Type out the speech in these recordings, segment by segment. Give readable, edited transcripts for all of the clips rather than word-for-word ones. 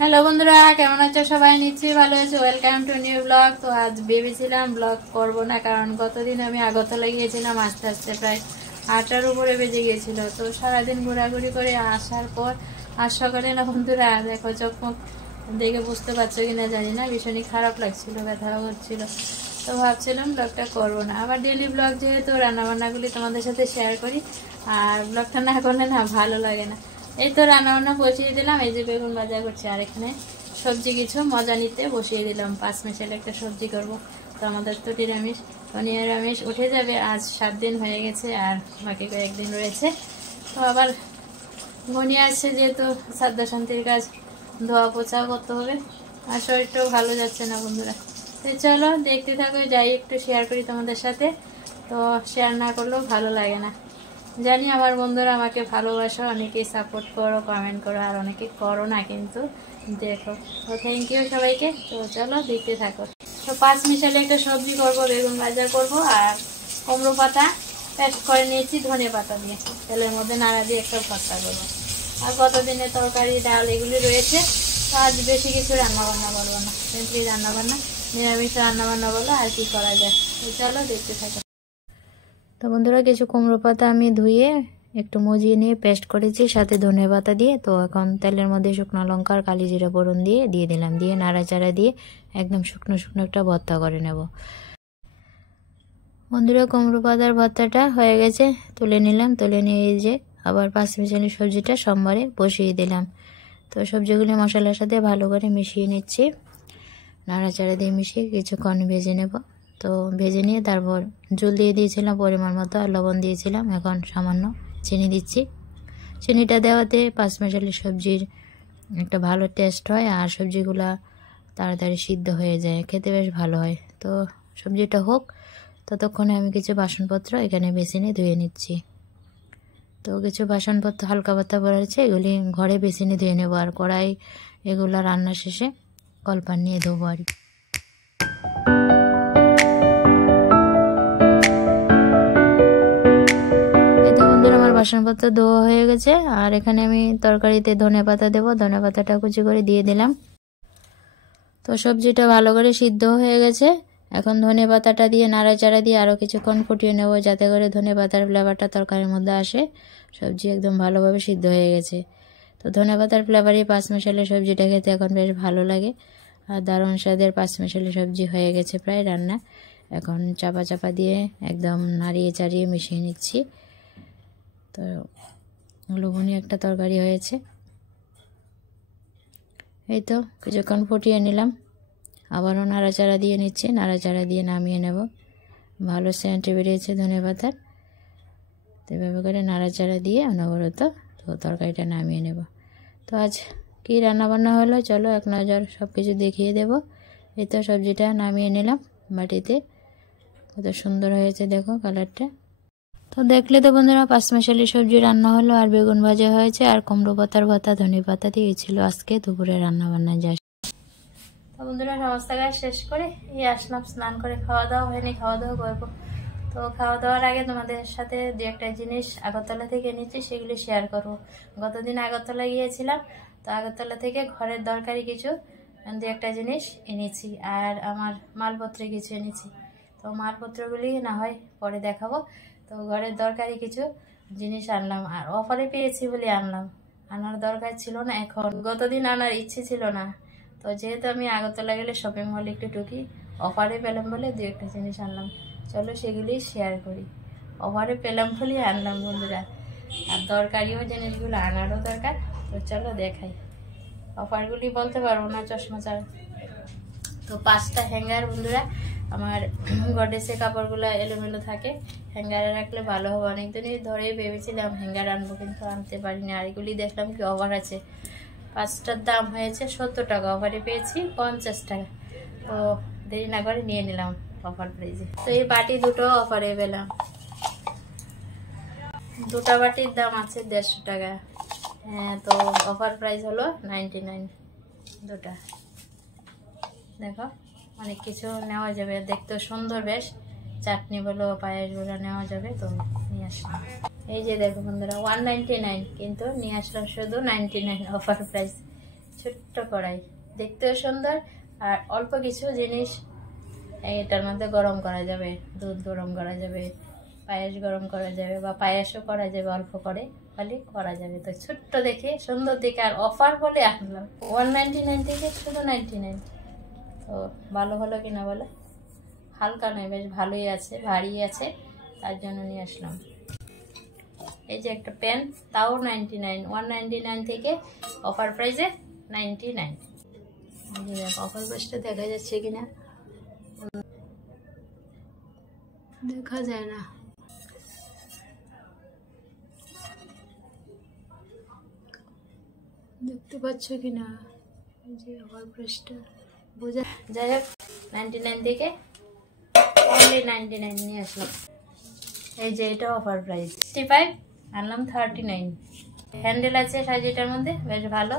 Hello বন্ধুরা, কেমন আছো সবাই? নিশ্চয়ই ভালো আছো। Welcome to new blog. তো আজ ভেবেছিলাম ব্লগ করব না, কারণ গতদিন আমি আগরতলা গিয়েছিলাম, আস্তে আস্তে প্রায় 8টার উপরে বেজে গিয়েছিল। তো সারাদিন ঘোরাঘুরি করে আসার পর আজ সকালে না বন্ধুরা, দেখো চোখ মুখ দেখে বুঝতে পারছো কিনা জানি না, ভীষণই খারাপ লাগছিল, ব্যথা হচ্ছিল। তো ভাবছিলাম ব্লগটা করবো না। আবার ডেলি ব্লগ যেহেতু রান্নাবান্নাগুলি তোমাদের সাথে শেয়ার করি, আর ব্লগটা না করলে না ভালো লাগে না। এই তো রান্নাবান্না বসিয়ে দিলাম, এই যে বেগুন ভাজা করছি, আর এখানে সবজি কিছু মজা নিতে বসিয়ে দিলাম। 5 মিশালি একটা সবজি করব। তো আমাদের তো নিরামিষ, নিরামিষ উঠে যাবে। আজ 7 দিন হয়ে গেছে, আর বাকি কয়েকদিন রয়েছে। তো আবার ঘনিয়ে আসছে, যেহেতু শ্রাদ্ধ শান্তির কাজ, ধোয়া পোছাও করতে হবে, আর শরীরটাও ভালো যাচ্ছে না বন্ধুরা। তো চলো দেখতে থাকো, যাই একটু শেয়ার করি তোমাদের সাথে। তো শেয়ার না করলেও ভালো লাগে না। জানি আমার বন্ধুরা আমাকে ভালোবাসো, অনেকেই সাপোর্ট করো, কমেন্ট করো, আর অনেকে করো না, কিন্তু দেখো। তো থ্যাংক ইউ সবাইকে। তো চলো দেখতে থাকো। তো 5 মিশালি একটা সবজি করবো, বেগুন ভাজা করব, আর কুমড়ো পাতা পেস্ট করে নিয়েছি ধনে পাতা দিয়ে, তেলের মধ্যে নাড়া দিয়ে একটা ভর্তা করবো। আর কতদিনের তরকারি ডাল এগুলি রয়েছে। তো আজ বেশি কিছু রান্নাবান্না করবো না, সিম্পলি রান্নাবান্না, নিরামিষ রান্নাবান্না বলো, আর কি করা যায়। তো চলো দেখতে থাকো। তো বন্ধুরা, কিছু কুমড়ো পাতা আমি ধুয়ে একটু মজিয়ে নিয়ে পেস্ট করেছি, সাথে ধনে পাতা দিয়ে। তো এখন তেলের মধ্যে শুকনো লঙ্কা আর কালি জিরা ফোড়ন দিয়ে দিলাম, দিয়ে নাড়াচাড়া দিয়ে একদম শুকনো শুকনো একটা ভর্তা করে নেব। বন্ধুরা, কুমড়ো পাতার ভর্তাটা হয়ে গেছে, তুলে নিলাম। তুলে নিয়ে যে আবার 5 মিশালি সবজিটা সোমবারে বসিয়ে দিলাম। তো সবজিগুলি মশলার সাথে ভালো করে মিশিয়ে নিচ্ছি, নাড়াচাড়া দিয়ে মিশিয়ে কিছুক্ষণ ভেজে নেব। তো ভেজে নিয়ে তারপর জল দিয়ে দিয়েছিলাম পরিমাণ মতো, আর লবণ দিয়েছিলাম। এখন সামান্য চিনি দিচ্ছি। চিনিটা দেওয়াতে 5 মিশালি সবজির একটা ভালো টেস্ট হয়, আর সবজিগুলা তাড়াতাড়ি সিদ্ধ হয়ে যায়, খেতে বেশ ভালো হয়। তো সবজিটা হোক, ততক্ষণে আমি কিছু বাসনপত্র এখানে বেসিনে ধুয়ে নিচ্ছি। তো কিছু বাসনপত্র হালকা পাতা পড়েছে, এগুলি ঘরে বেসিনে ধুয়ে নেবো, আর কড়াই এগুলো রান্না শেষে কলপান নিয়ে ধোবো আর কি। আমার বাসনপত্র ধোয়া হয়ে গেছে, আর এখানে আমি তরকারিতে ধনে পাতা দেবো, ধনে পাতাটা কুচি করে দিয়ে দিলাম। তো সবজিটা ভালো করে সিদ্ধ হয়ে গেছে। এখন ধনে পাতাটা দিয়ে নাড়াচাড়া দিয়ে আরও কিছুক্ষণ ফুটিয়ে নেব, যাতে করে ধনে পাতার ফ্লেভারটা তরকারির মধ্যে আসে। সবজি একদম ভালোভাবে সিদ্ধ হয়ে গেছে। তো ধনে পাতার ফ্লেভারই 5 মিশালি সবজিটা খেতে এখন বেশ ভালো লাগে, আর দারুণ স্বাদের 5 মিশালি সবজি হয়ে গেছে প্রায় রান্না। এখন চাপা চাপা দিয়ে একদম নাড়িয়ে চাড়িয়ে মিশিয়ে নিচ্ছি। তো লবণীয় একটা তরকারি হয়েছে। এই তো কিছুক্ষণ ফুটিয়ে নিলাম, আবারও নাড়াচাড়া দিয়ে নিচ্ছি, নাড়াচাড়া দিয়ে নামিয়ে নেব। ভালো সেন্ট বেরিয়েছে ধনে পাতার। তো এভাবে করে নাড়াচাড়া দিয়ে অনবরত তো তরকারিটা নামিয়ে নেব। তো আজ কী রান্নাবান্না হলো চলো এক নজর সব কিছু দেখিয়ে দেব। এই তো সবজিটা নামিয়ে নিলাম বাটিতে, কত সুন্দর হয়েছে দেখো কালারটা। তো দেখলে তো বন্ধুরা, 5 মিশালি সবজি রান্না হলো, আর বেগুন ভাজা হয়েছে, আর কুমড়ো পাতার ভর্তা ধনে পাতা দিয়ে ছিল আজকে দুপুরে রান্নাবান্না যা। তো বন্ধুরা, সমস্ত কাজ শেষ করে এই আসলাম, স্নান করে খাওয়া দাওয়া হয়নি, খাওয়া দাওয়া করবো। তো খাওয়া দাওয়ার আগে তোমাদের সাথে দু একটা জিনিস আগরতলা থেকে এনেছি, সেগুলি শেয়ার করবো। গতদিন আগরতলা গিয়েছিলাম, তো আগরতলা থেকে ঘরের দরকারি কিছু দু একটা জিনিস এনেছি, আর আমার মালপত্রে কিছু এনেছি। তো মালপত্রগুলি না হয় পরে দেখাবো। তো ঘরের দরকারি কিছু জিনিস আনলাম, আর অফারে পেয়েছি বলে আনলাম, আনার দরকার ছিল না, এখন গতদিন আনার ইচ্ছে ছিল না। তো যেহেতু আমি আগরতলা গেলে শপিং মলে একটু ঢুকি, অফারে পেলাম বলে দু একটা জিনিস আনলাম। চলো সেগুলি শেয়ার করি। অফারে পেলাম বলে আনলাম বন্ধুরা, আর দরকারিও জিনিসগুলো আনারও দরকার। তো চলো দেখাই। অফারগুলি বলতে পারবো না, চশমা ছাড়া। তো 5টা হ্যাঙ্গার বন্ধুরা, আমার গডরেজে কাপড়গুলো এলোমেলো থাকে, হ্যাঙ্গারে রাখলে ভালো হবে। অনেকদিনই ধরেই ভেবেছিলাম হ্যাঙ্গার আনবো, কিন্তু আনতে পারিনি। আর এগুলি দেখলাম কি অফার আছে, 5টার দাম হয়েছে 70 টাকা, অফারে পেয়েছি 50 টাকা। তো দেরি না করে নিয়ে নিলাম অফার প্রাইজে। তো এই বাটি দুটো অফারে পেলাম, দুটা বাটির দাম আছে 150 টাকা। হ্যাঁ, তো অফার প্রাইস হলো 99 দুটা। দেখো অনেক কিছু নেওয়া যাবে, দেখতে সুন্দর বেশ, চাটনি বলো পায়েস বলো নেওয়া যাবে। তো নিয়ে আসলাম, এই যে দেখো বন্ধুরা 199, কিন্তু নিয়ে আসলাম শুধু 99 অফার প্রাইস। ছোট্ট কড়াই, দেখতেও সুন্দর আর অল্প কিছু জিনিস এটার মধ্যে গরম করা যাবে। দুধ গরম করা যাবে, পায়েস গরম করা যাবে, বা পায়েসও করা যাবে অল্প করে, খালি করা যাবে। তো ছোট্ট দেখে সুন্দর দেখে আর অফার বলে আনলাম 199 থেকে শুধু 99। তো ভালো হলো কিনা বলে, হালকা নয়, বেশ ভালোই আছে, ভারী আছে, তার জন্য নিয়ে আসলাম। এই যে একটা পেন, তাও 99, 199 থেকে অফার প্রাইসে 99। অফার প্রাইসটা দেখা যাচ্ছে কিনা, দেখা যায় না। দেখতে পাচ্ছ কিনা যে অফার প্রাইসটা বোঝা, যাই হোক 99 থেকে অনলি 99 নিয়ে আসলাম। এই যে এটা অফার প্রাইস 65, আনলাম 39। হ্যান্ডেল আছে সাজিটার মধ্যে, বেশ ভালো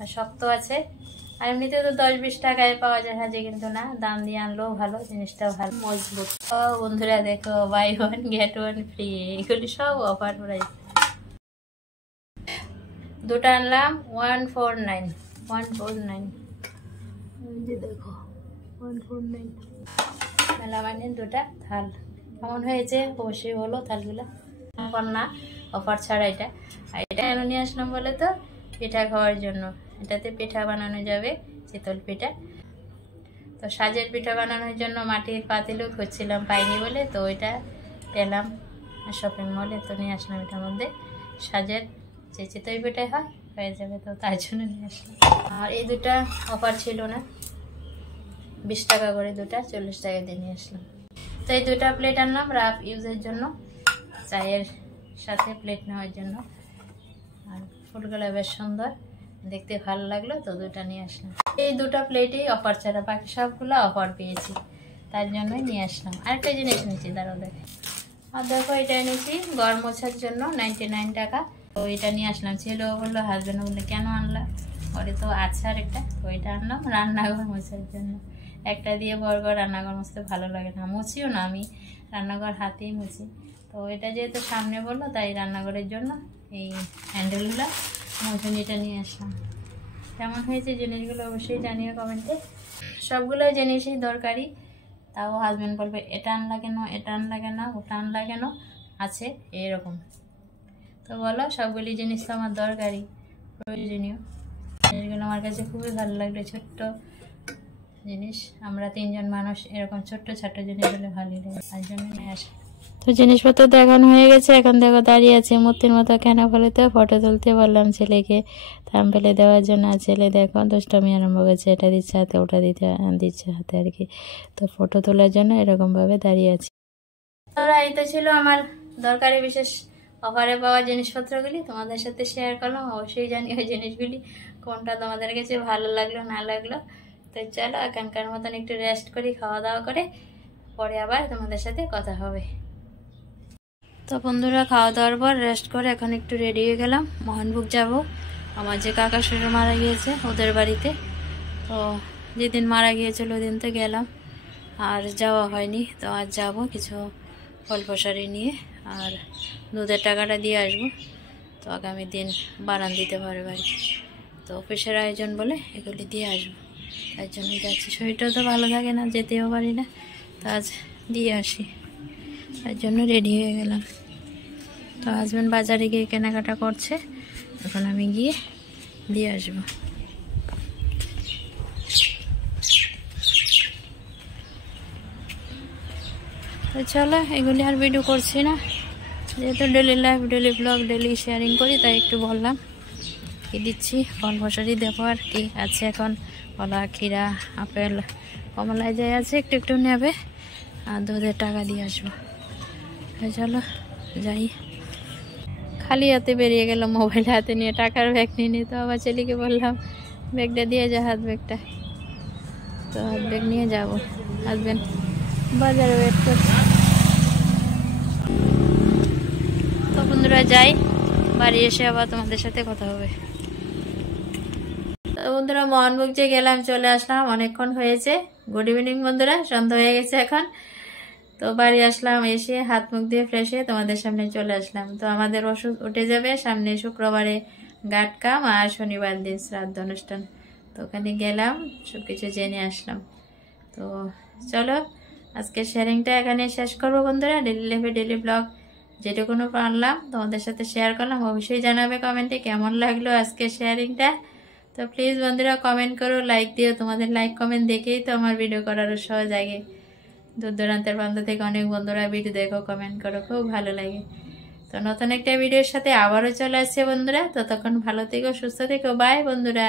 আর শক্ত আছে। আর এমনিতে তো 10-20 টাকায় পাওয়া যায় সাজি, কিন্তু না, দাম দিয়ে আনলেও ভালো, জিনিসটাও ভালো, মজবুত। ও বন্ধুরা দেখো, বাই 1 গেট 1 ফ্রি, এগুলি সব অফার প্রাইস। দুটো আনলাম 149। যে দেখো 149 মেলা মানে দুটা থাল কেমন হয়েছে অবশ্যই হলো থালগুলো। অফার না, অফার ছাড়া এটা। আর এটা কেন নিয়ে আসলাম বলে তো, পিঠা খাওয়ার জন্য। এটাতে পিঠা বানানো যাবে, চিতল পিঠা। তো সাজের পিঠা বানানোর জন্য মাটির পাতিলও খুঁজছিলাম, পাইনি বলে, তো ওইটা পেলাম শপিং মলে, তো নিয়ে আসলাম। এটার মধ্যে সাজের যে চিতই পিঠাই হয় হয়ে যাবে, তো তার জন্য নিয়ে আসলাম। আর এই দুটা অফার ছিল না, 20 টাকা করে দুটা, 40 টাকা দিয়ে নিয়ে আসলাম। তো এই দুটা প্লেট আনলাম রাফ ইউজের জন্য, চায়ের সাথে প্লেট নেওয়ার জন্য। আর ফুলগুলো বেশ সুন্দর, দেখতে ভালো লাগলো, তো দুটা নিয়ে আসলাম। এই দুটা প্লেটেই অফার ছাড়া, বাকি সবগুলো অফার পেয়েছি, তার জন্যই নিয়ে আসলাম। আরেকটা জিনিস নিয়েছি, দাঁড়াও দেখে। আর দেখো এটা এনেছি গড় মোছার জন্য, 99 টাকা। তো এটা নিয়ে আসলাম। ছেলে বললো, হাজবেন্ড বললো কেন আনলা, ওরে তো আছে আর একটা, তো এটা আনলাম রান্নাঘর মোছার জন্য। একটা দিয়ে বড় রান্নাঘর মুছতে ভালো লাগে না, মুছিও না, আমি রান্নাঘর হাতেই মুছি। তো এটা যেহেতু সামনে বললো, তাই রান্নাঘরের জন্য এই হ্যান্ডেলগুলো মোছনিটা নিয়ে আসলাম। কেমন হয়েছে জিনিসগুলো অবশ্যই জানিও কমেন্টে। সবগুলো জিনিসই দরকারি, তাও হাজবেন্ড বলবে এটা আনলা কেন, এটা আনলা কেন, ওটা আনলা কেন, আছে এরকম। তো বলো, সবগুলি জিনিস তো আমার দরকারি, প্রয়োজনীয় জিনিসগুলো। আমার কাছে খুবই ভালো লাগলো, ছোট্ট জিনিস। আমরা 3 জন মানুষ, এরকম ছোট্ট ছোট্ট জিনিস হলে ভালোই লাগে, তার জন্য নিয়ে আসি। তো জিনিসপত্র দেখানো হয়ে গেছে, এখন দেখো দাঁড়িয়ে আছে মূর্তির মতো কেন বলে, তো ফটো তুলতে বললাম ছেলেকে থাম্বনেলে দেওয়ার জন্য। ছেলে দেখো দুষ্টমি আরম্ভ করেছে, এটা দিচ্ছে হাতে, ওটা দিচ্ছে হাতে আর কি। তো ফটো তোলার জন্য এরকমভাবে দাঁড়িয়ে আছি। তোরা এই তো ছিল আমার দরকারি বিশেষ অফারে পাওয়া জিনিসপত্রগুলি, তোমাদের সাথে শেয়ার করলাম। অবশ্যই জানি ওই জিনিসগুলি কোনটা তোমাদের কাছে ভালো লাগলো না লাগলো। তো চলো এখনকার মতন একটু রেস্ট করি, খাওয়া দাওয়া করে, পরে আবার তোমাদের সাথে কথা হবে। তো বন্ধুরা, খাওয়া দাওয়ার পর রেস্ট করে এখন একটু রেডি হয়ে গেলাম, মোহনভোগ যাব। আমার যে কাকা শ্বশুর মারা গিয়েছে ওদের বাড়িতে, তো যেদিন মারা গিয়েছিল ওদিন তো গেলাম, আর যাওয়া হয়নি। তো আজ যাব, কিছু ফল প্রসারি নিয়ে আর দুধের টাকাটা দিয়ে আসবো। তো আগামী দিন বারান দিতে পারে বাড়ি, তো অফিসের আয়োজন বলে এগুলি দিয়ে আসবো, তার জন্য যাচ্ছি। শরীরটাও তো ভালো থাকে না, যেতেও পারি না, তো আজ দিয়ে আসি, তার জন্য রেডি হয়ে গেলাম। তো হাজব্যান্ড বাজারে গিয়ে কেনাকাটা করছে, এখন আমি গিয়ে দিয়ে আসবো। তো চলো, এগুলি আর ভিডিও করছি না, যেহেতু daily life, daily blog, daily sharing করি, তাই একটু বললাম কি দিচ্ছি। ফল ফসলি দেখো আর কি আছে এখন, কলা, ক্ষীরা, আপেল, কমলায় যাই আছে, একটু একটু নেবে, আর দুধের টাকা দিয়ে আসবো। চলো যাই। খালি হাতে বেরিয়ে গেল, মোবাইল হাতে নিয়ে, টাকার ব্যাগ নিয়ে। তো আবার ছেলেকে বললাম ব্যাগটা দিয়ে যা, হাত ব্যাগটা। তো হাত ব্যাগ নিয়ে যাবো, হাজবেন্ড বাজারে ওয়েট করছে। তো বন্ধুরা যাই, বাড়ি এসে আবার তোমাদের সাথে কথা হবে। তো বন্ধুরা, মোহনভোগ যে গেলাম, চলে আসলাম, অনেকক্ষণ হয়েছে। গুড ইভিনিং বন্ধুরা, সন্ধ্যা হয়ে গেছে এখন। তো বাড়ি আসলাম, এসে হাত মুখ দিয়ে ফ্রেশ হয়ে তোমাদের সামনে চলে আসলাম। তো আমাদের ওষুধ উঠে যাবে সামনে শুক্রবারে, ঘাটকাম, আর শনিবার দিন শ্রাদ্ধ অনুষ্ঠান। তো ওখানে গেলাম, সব কিছু জেনে আসলাম। তো চলো আজকে শেয়ারিংটা এখানে শেষ করবো বন্ধুরা। ডেলি লাইফে ডেলি ব্লগ যেটুকুনো পারলাম তোমাদের সাথে শেয়ার করলাম। অবশ্যই জানাবে কমেন্টে কেমন লাগলো আজকে শেয়ারিংটা। তো প্লিজ বন্ধুরা কমেন্ট করো, লাইক দিও। তোমাদের লাইক কমেন্ট দেখেই তো আমার ভিডিও করার উৎসাহ জাগে। দূর দূরান্তের প্রান্ত থেকে অনেক বন্ধুরা ভিডিও দেখো, কমেন্ট করো, খুব ভালো লাগে। তো নতুন একটা ভিডিওর সাথে আবারও চলে আসছে বন্ধুরা। ততক্ষণ ভালো থেকো, সুস্থ থেকো। বাই বন্ধুরা।